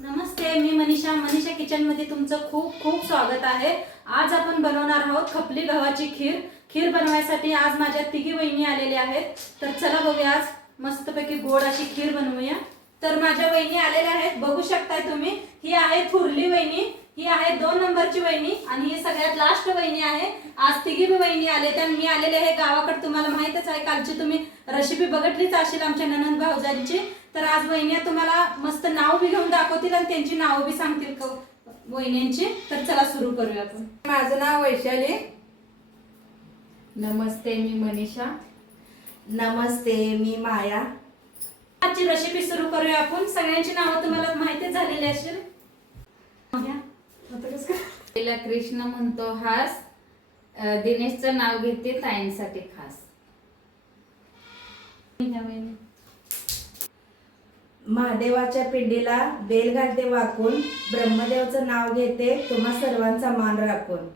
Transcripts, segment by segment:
नमस्ते मी मनीषा. मनीषा किचनमध्ये तुमचं खूप खूप स्वागत आहे. आज आपण बनवणार आहोत खपली गव्हाची खीर. खीर बनवायसाठी आज माझ्या तिघी वहिनी आलेल्या आहेत. तर चला बघूया आज मस्तपैकी गोड अशी खीर बनवूया. तर माझ्या वहिनी आलेल्या आहेत. बघू शकताय तुम्ही ही आहे थुरली वहिनी ही आहे दोन नंबरची वहिनी सगळ्यात लास्ट वहिनी आहे. आज तिघी बी वहिनी आले तर मी आलेले आहे गावाकडे. तुम्हाला माहितच आहे कालची तुम्ही रेसिपी बघितलीच असेल आमच्या ननंद भाऊजांची. तर आज वहिनी तुम्हाला मस्त नाव बी घेऊन दाखवतील आणि त्यांची नावं बी सांगतील क- वहिन्यांची तर चला सुरू करूया आपण. माझं नाव वैशाली. नमस्ते मी मनीषा. नमस्ते मी माया. आजची रेसिपी सुरू करूया आपण. सगळ्यांची नावं तुम्हाला माहितीच झालेली असेल. तिला कृष्ण म्हणतो हास दिनेशचं नाव घेते ताईंसाठी खास. महादेवाच्या पिंडीला बेल घालते वाकून ब्रह्मदेवचं नाव घेते तुम्हा सर्वांचा मान राखून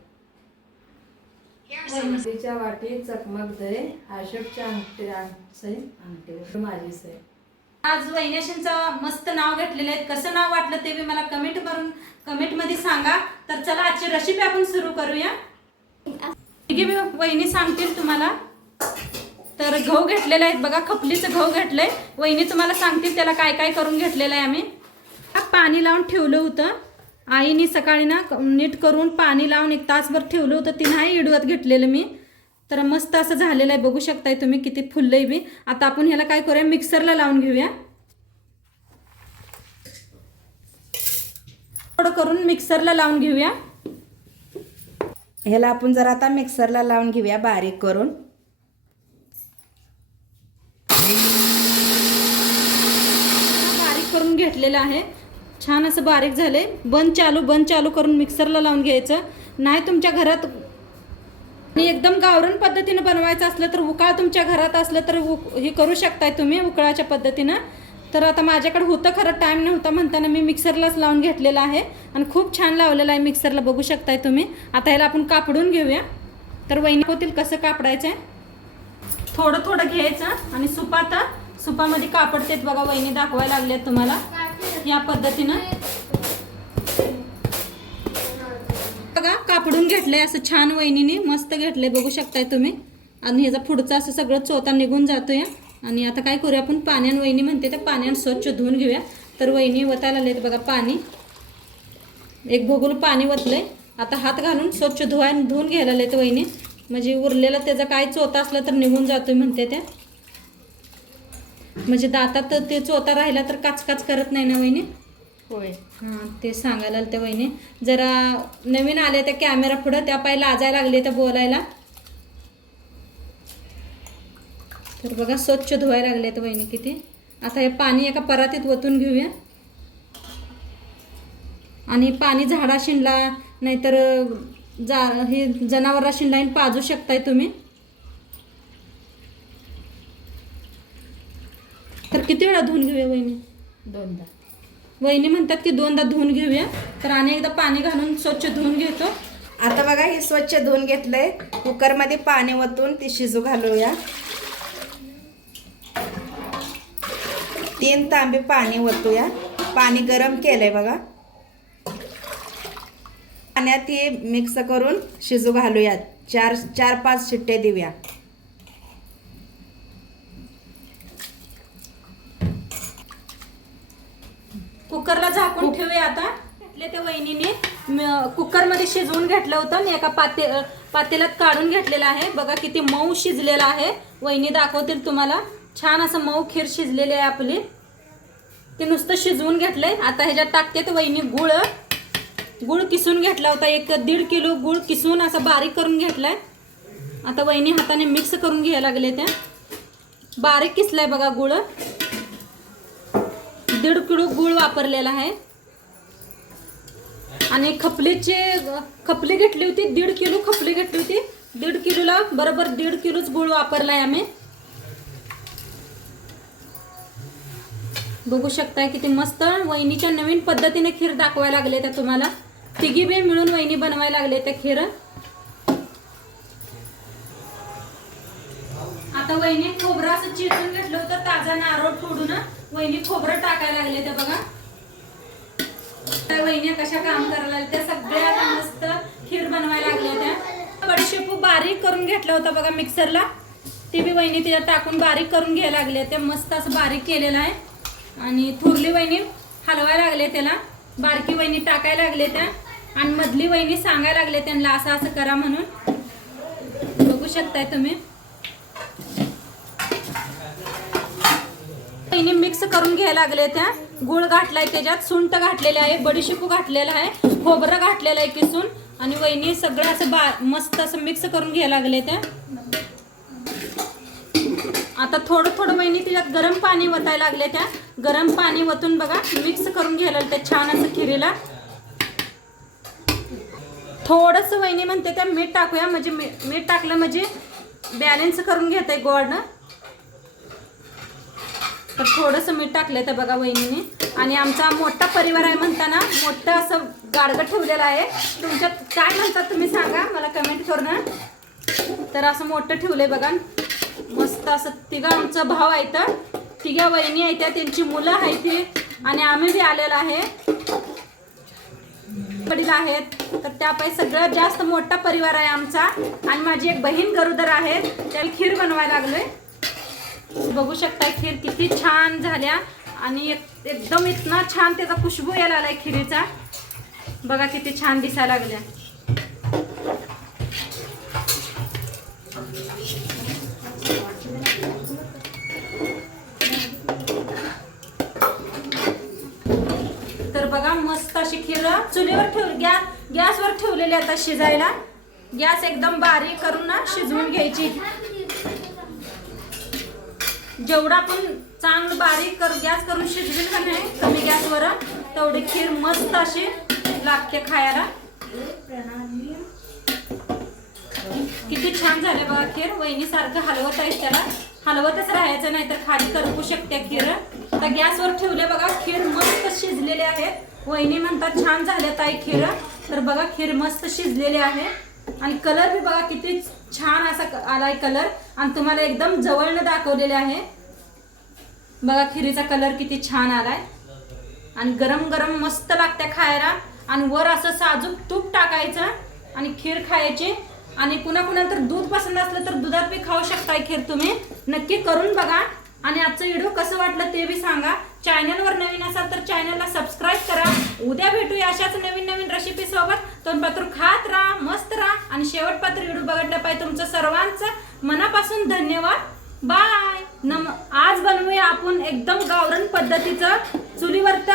वाटी चकमक दे अशोकच्या अंगठी अंगठीवर माझी सै आज वैनेशांचं मस्त नाव घेतलेलं आहे. कसं नाव वाटलं ते बी मला कमेंट करून कमेंटमध्ये सांगा. तर चला आजची रेसिपी आपण सुरू करूया. वहिनी सांगतील तुम्हाला. तर गहू घेतलेले आहेत बघा खपलीचं गहू घेतलंय. वहिनी तुम्हाला सांगतील त्याला काय काय करून घेतलेलं आहे आम्ही. पाणी लावून ठेवलं होतं. आईने सकाळी ना नीट करून पाणी लावून एक तासभर ठेवलं होतं. तिन्हाही नाही इडवत घेतलेलं मी. तर मस्त असं झालेलं आहे. बघू शकताय तुम्ही किती फुललंय बी. आता आपण ह्याला काय करूया? मिक्सरला लावून घेऊया. थोडं करून मिक्सरला लावून घेऊया. ह्याला आपण जरा आता मिक्सरला लावून घेऊया बारीक करून. बारीक करून घेतलेलं आहे. छान असं बारीक झाले बंद चालू बंद चालू करून मिक्सरला लावून घ्यायचं. नाही तुमच्या घरात आणि एकदम गावरण पद्धतीनं बनवायचं असलं तर उकाळ तुमच्या घरात असलं तर उक हे करू शकताय तुम्ही उकळाच्या पद्धतीनं. तर आता माझ्याकडे होतं खरं टाईम नव्हता म्हणताना मी मिक्सरलाच लावून घेतलेला आहे आणि खूप छान लावलेलं आहे मिक्सरला बघू शकताय तुम्ही. आता ह्याला आपण कापडून घेऊया. तर वहिनी होतील कसं कापडायचं आहे थोडं थोडं घ्यायचं आणि सुपात सुपामध्ये कापडतेत बघा वहिनी दाखवायला लागल्यात तुम्हाला. या पद्धतीनं. बघा कापडून घेतलंय असं छान वहिनीने मस्त घेतलंय बघू शकताय तुम्ही. आणि ह्याचा पुढचा असं सगळं चोथा निघून जातोय. आणि आता काय करूया आपण पाण्यान वहिनी म्हणते तर पाण्यान स्वच्छ धुवून घेऊया. तर वहिनी वतायला लागलेत बघा पाणी. एक भोगून पाणी वतलंय. आता हात घालून स्वच्छ धुवाय धुवून घ्यायला लागलेत वहिनी. म्हणजे उरलेला त्याचा काय चोथा असला तर निघून जातोय म्हणते त्या. म्हणजे दातात ते चोथा राहिला तर काचकाच करत नाही ना वहिनी. होय. हां ते सांगायला त्या वहिनी. जरा नवीन आले त्या कॅमेरा पुढं त्या पाय लाजायला लागले त्या बोलायला. तर बघा स्वच्छ धुवायला लागले त्या वहिनी किती. आता हे पाणी एका परातीत ओतून घेऊया. आणि पाणी झाडा शिंडला नाहीतर जा हे जनावरा शिंडला पाजू शकताय तुम्ही. तर किती वेळा धुवून घेऊया वहिनी? दोनदा. वहिनी म्हणतात की दोनदा धुवून घेऊया. तर आणि एकदा पाणी घालून स्वच्छ धुवून घेतो. आता बघा हे स्वच्छ धुवून घेतलंय. कुकरमध्ये पाणी ओतून ती शिजू घालूया. तीन तांबे पाणी ओतूया. पाणी गरम केलंय बघा. पाण्यात हे मिक्स करून शिजू घालूयात. चार चार पाच शिट्टे देऊया. कुकरला झाकून ठेवूया आता. घेतले त्या वहिनीने. कुकरमध्ये शिजवून घेतलं होतं आणि एका पाते पातेल्यात काढून घेतलेलं आहे. बघा किती मऊ शिजलेलं आहे. वहिनी दाखवतील तुम्हाला. छान असं मऊ खीर शिजलेली आहे आपली. ते नुसतं शिजवून घेतलंय. आता ह्याच्यात टाकते तर वहिनी गुळ. गुळ किसून घेतला होता. एक दीड किलो गुळ किसून असा बारीक करून घेतलाय. आता वहिनी हाताने मिक्स करून घ्यायला लागले त्या. बारीक किसलाय बघा गुळ. दीड किलो गुळ वापरलेला आहे. आणि खपलीचे खपली घेतली होती दीड किलो खपली घेतली होती. दीड किलोला बरोबर दीड किलोच गुळ आहे आम्ही. बघू शकताय किती मस्त वहिनीच्या नवीन पद्धतीने खीर दाखवायला लागले त्या तुम्हाला. तिघी बे मिळून वहिनी बनवायला लागले त्या खीर. आता वहिनी खोबरा असं चिरून माझा नारळ फोडून वहिनी खोबरं टाकायला लागले ते बघा. त्या वहिनी कशा काम करायला लागल्या त्या सगळ्या मस्त खीर बनवायला लागल्या त्या. बडशेपू बारीक करून घेतला होता बघा मिक्सरला. ती बी वहिनी तिला टाकून बारीक करून घ्यायला लागले त्या मस्त असं बारीक केलेलं आहे. आणि थोरली वहिनी हलवायला लागले त्याला. बारकी वहिनी टाकायला लागले त्या. आणि मधली वहिनी सांगायला लागले त्यांना असं असं करा म्हणून. बघू शकताय तुम्ही. वहिनी मिक्स करून घ्यायला लागले त्या. गुळ घातलाय त्याच्यात सुंट घातलेले आहे बडीशेपू घातलेला आहे खोबरं घातलेलं आहे किसून. आणि वहिनी सगळं असं बा मस्त असं मिक्स करून घ्यायला लागले त्या. आता थोडं थोडं वहिनी त्याच्यात गरम पाणी वतायला लागले त्या. गरम पाणी वतून बघा मिक्स करून घ्यायला त्या छान असं खिरीला. थोडंसं वहिनी म्हणते त्या मीठ टाकूया. म्हणजे मी- मीठ टाकलं म्हणजे बॅलन्स करून घेत आहे गोडनं. तर थोडंसं मीठ टाकलं तर बघा वहिनीने. आणि आमचा मोठा परिवार आहे म्हणताना मोठं असं गाडगं ठेवलेलं आहे. तुमच्यात काय म्हणतात तुम्ही सांगा मला कमेंट करून. तर असं मोठं ठेवलंय बघा. मस्त असं तिघा आमचं भाव आहे तर तिघ्या वहिनी आहेत त्या त्यांची मुलं आहेत ते आणि आम्ही बी आलेलो आहे. वडील आहेत. तर त्यापैकी सगळ्यात जास्त मोठा परिवार आहे आमचा. आणि माझी एक बहीण गरोदर आहे. त्याला खीर बनवायला लागलोय. बघू शकता खीर किती छान झाल्या. आणि एकदम इतना छान त्याचा खुशबू यायला आलाय खिरीचा. बघा किती छान दिसायला लागल्या. तर बघा मस्त अशी खीर चुलीवर ठेव गॅस गॅसवर ठेवलेली आता शिजायला. गॅस एकदम बारीक करून ना शिजवून घ्यायची. जेवढा आपण चांगलं बारीक करू गॅस करून शिजवेल का नाही कमी गॅसवर तेवढी खीर मस्त अशी लागते खायला. किती छान झाले बघा खीर. वहिनी सारखं हलवत आहे त्याला. हलवतच राहायचं नाही तर खाली करपू शकते खीर. तर गॅसवर ठेवले बघा खीर मस्त शिजलेले आहेत. वहिनी म्हणतात छान झाले ताई खीर. तर बघा खीर मस्त शिजलेली आहे. आणि कलर बी बघा किती छान असा आलाय कलर. आणि तुम्हाला एकदम जवळनं दाखवलेले आहे. बघा खिरीचा कलर किती छान आलाय. आणि गरम गरम मस्त लागते खायला. आणि वर असं साजूक तूप टाकायचं आणि खीर खायची. आणि कुणा कुणा तर दूध पसंत असलं तर दुधात बी खाऊ शकताय खीर तुम्ही. नक्की करून बघा. आणि आजचं व्हिडिओ कसं वाटलं ते बी सांगा. चॅनलवर नवीन असाल तर चॅनलला सबस्क्राईब करा. उद्या भेटूया अशाच नवीन नवीन रेसिपी सोबत. तोंडपात्र खात राहा मस्त राहा. आणि शेवटपात्र व्हिडिओ बघितलं पाहिजे तुमचं सर्वांचं मनापासून धन्यवाद. बाय. नम आज बनवूया आपण एकदम गावरण पद्धतीचं चुलीवरचं